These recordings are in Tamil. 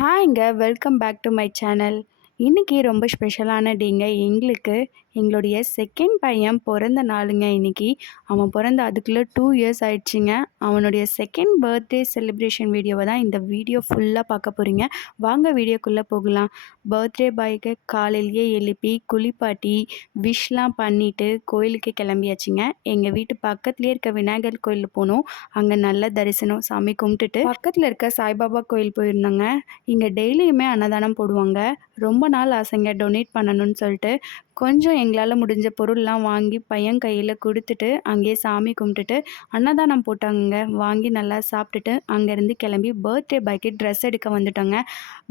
ஹாய்ங்க, welcome back to my channel. இன்றைக்கி ரொம்ப ஸ்பெஷலான டேங்க எங்களுக்கு. எங்களுடைய செகண்ட் பையன் பிறந்த நாளுங்க இன்றைக்கி. அவன் பிறந்த அதுக்குள்ளே 2 இயர்ஸ் ஆயிடுச்சுங்க. அவனுடைய செகண்ட் பர்த்டே செலிப்ரேஷன் வீடியோவை தான் இந்த வீடியோ ஃபுல்லாக பார்க்க போகிறீங்க. வாங்க வீடியோக்குள்ளே போகலாம். பர்த்டே பாய்க்கு காலையிலேயே எழுப்பி குளிப்பாட்டி விஷ் பண்ணிவிட்டு கோயிலுக்கு கிளம்பியாச்சுங்க. எங்கள் வீட்டு பக்கத்துலேயே இருக்க விநாயகர் கோயில் போனோம். அங்கே நல்ல தரிசனம், சாமி கும்பிட்டுட்டு பக்கத்தில் இருக்க சாய்பாபா கோயில் போயிருந்தோங்க. இங்கே டெய்லியுமே அன்னதானம் போடுவாங்க. ரொம்ப நாள் ஆசைங்க டொனேட் பண்ணணும்னு சொல்லிட்டு கொஞ்சம் எங்களால் முடிஞ்ச பொருள்லாம் வாங்கி பையன் கையில் கொடுத்துட்டு அங்கேயே சாமி கும்பிட்டுட்டு அன்னதானம் போட்டாங்க. வாங்கி நல்லா சாப்பிட்டுட்டு அங்கேருந்து கிளம்பி பர்த்டே பாய்க்கு ட்ரெஸ் எடுக்க வந்துட்டோங்க.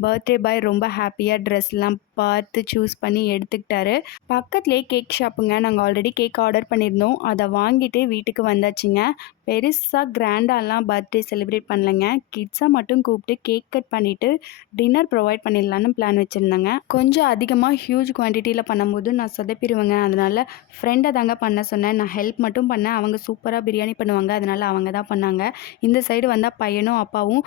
பர்த்டே பாய் ரொம்ப ஹாப்பியாக ட்ரெஸ்லாம் பார்த்து சூஸ் பண்ணி எடுத்துக்கிட்டாரு. பக்கத்துலேயே கேக் ஷாப்புங்க. நாங்கள் ஆல்ரெடி கேக் ஆர்டர் பண்ணியிருந்தோம். அதை வாங்கிட்டு வீட்டுக்கு வந்தாச்சுங்க. பெருசாக கிராண்டாலாம் பர்த்டே செலிப்ரேட் பண்ணலைங்க. கிட்ஸை மட்டும் கூப்பிட்டு கேக் கட் பண்ணிவிட்டு டின்னர் ப்ரொவைட் பண்ணிடலான்னு பிளான் வச்சுருந்தேங்க. கொஞ்சம் அதிகமாக ஹியூஜ் குவான்டிட்டியில் பண்ணும்போது நான் சொதப்பிடுவேங்க. அதனால் ஃப்ரெண்டை தாங்க பண்ண சொன்னேன். நான் ஹெல்ப் மட்டும் பண்ணேன். அவங்க சூப்பராக பிரியாணி பண்ணுவாங்க. அதனால் அவங்க தான் பண்ணாங்க. இந்த சைடு வந்தால் பையனும் அப்பாவும்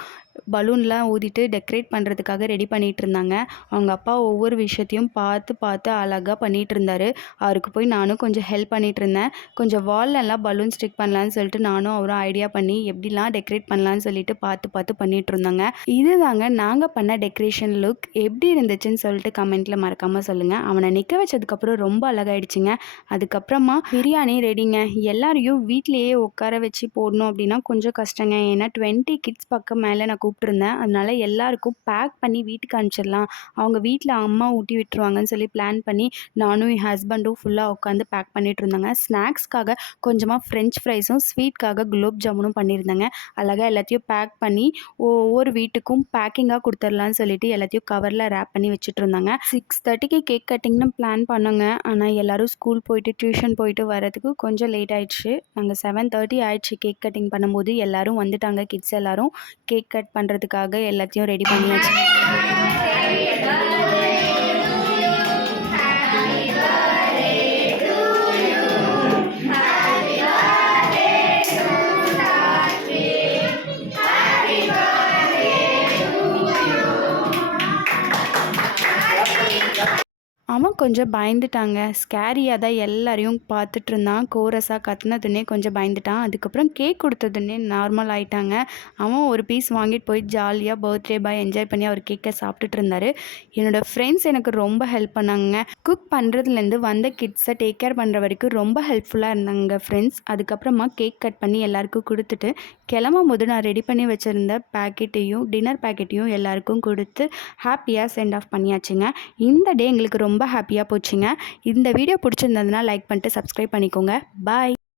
பலூன்லாம் ஊதிட்டு டெக்கரேட் பண்ணுறதுக்காக ரெடி பண்ணிகிட்டு இருந்தாங்க. அவங்க அப்பா ஒவ்வொரு விஷயத்தையும் பார்த்து பார்த்து அழகாக பண்ணிகிட்டு இருந்தார். அவருக்கு போய் நானும் கொஞ்சம் ஹெல்ப் பண்ணிகிட்டு இருந்தேன். கொஞ்சம் வால்லெல்லாம் பலூன் ஸ்டிக் பண்ணலான்னு சொல்லிட்டு நானும் அவரும் ஐடியா பண்ணி எப்படிலாம் டெக்கரேட் பண்ணலான்னு சொல்லிட்டு பார்த்து பார்த்து பண்ணிகிட்டு இருந்தாங்க. இது தாங்க நாங்கள் பண்ண டெக்கரேஷன் லுக். எப்படி இருந்துச்சுன்னு சொல்லிட்டு கமெண்ட்டில் மறக்காமல் சொல்லுங்கள். அவனை நிற்க வச்சதுக்கப்புறம் ரொம்ப அழகாயிடுச்சுங்க. அதுக்கப்புறமா பிரியாணி ரெடிங்க. எல்லாரையும் வீட்லேயே உட்கார வச்சு போடணும் அப்படின்னா கொஞ்சம் கஷ்டங்க. ஏன்னா 20 கிட்ஸ் பக்கம் மேலே நான் கூப்பிட்டுருந்தேன். அதனால் எல்லாருக்கும் பேக் பண்ணி வீட்டுக்கு அனுப்பிச்சிடலாம், அவங்க வீட்டில் அம்மா ஊட்டி விட்டுருவாங்கன்னு சொல்லி பிளான் பண்ணி நானும் என் ஹஸ்பண்டும் ஃபுல்லாக உட்காந்து பேக் பண்ணிகிட்டு இருந்தாங்க. ஸ்நாக்ஸ்க்காக கொஞ்சமாக ஃப்ரெஞ்ச் ஃப்ரைஸும் ஸ்வீட்காக குலோப் ஜாமுனும் பண்ணியிருந்தாங்க. அழகாக எல்லாத்தையும் பேக் பண்ணி ஒவ்வொரு வீட்டுக்கும் பேக்கிங்காக கொடுத்துடலான்னு சொல்லிட்டு எல்லாத்தையும் கவரில் ரேப் பண்ணி வச்சுட்டு இருந்தாங்க. 6:30க்கு கேக் கட்டிங்னு பிளான் பண்ணோங்க. ஆனால் எல்லோரும் ஸ்கூல் போயிட்டு டியூஷன் போயிட்டு வரதுக்கு கொஞ்சம் லேட் ஆயிடுச்சு. நாங்கள் 7:30 ஆயிடுச்சு கேக் கட்டிங் பண்ணும்போது. எல்லோரும் வந்துட்டாங்க. கிட்ஸ் எல்லோரும் கேக் கட் பண்ணுறதுக்காக எல்லாத்தையும் ரெடி பண்ணியாச்சு. அவன் கொஞ்சம் பயந்துட்டாங்க. ஸ்கேரியாக தான் எல்லாரையும் பார்த்துட்டு இருந்தான். கோரஸாக கத்துனதுன்னே கொஞ்சம் பயந்துட்டான். அதுக்கப்புறம் கேக் கொடுத்ததுன்னே நார்மல் ஆகிட்டாங்க. அவன் ஒரு பீஸ் வாங்கிட்டு போய் ஜாலியாக பர்த்டே பாய் என்ஜாய் பண்ணி அவர் கேக்கை சாப்பிட்டுட்டு இருந்தார். என்னோடய ஃப்ரெண்ட்ஸ் எனக்கு ரொம்ப ஹெல்ப் பண்ணாங்க. குக் பண்ணுறதுலேருந்து வந்த கிட்ஸை டேக் கேர் பண்ணுற வரைக்கும் ரொம்ப ஹெல்ப்ஃபுல்லாக இருந்தாங்க ஃப்ரெண்ட்ஸ். அதுக்கப்புறமா கேக் கட் பண்ணி எல்லாருக்கும் கொடுத்துட்டு கிளம்பும் போது நான் ரெடி பண்ணி வச்சுருந்த பேக்கெட்டையும் டின்னர் பேக்கெட்டையும் எல்லாருக்கும் கொடுத்து ஹாப்பியாக சென்ட் ஆஃப் பண்ணியாச்சுங்க. இந்த டே எங்களுக்கு ரொம்ப ஹாப்பியாக போச்சுங்க. இந்த வீடியோ பிடிச்சிருந்ததுன்னா லைக் பண்ணிட்டு சப்ஸ்கிரைப் பண்ணிக்கோங்க. பாய்.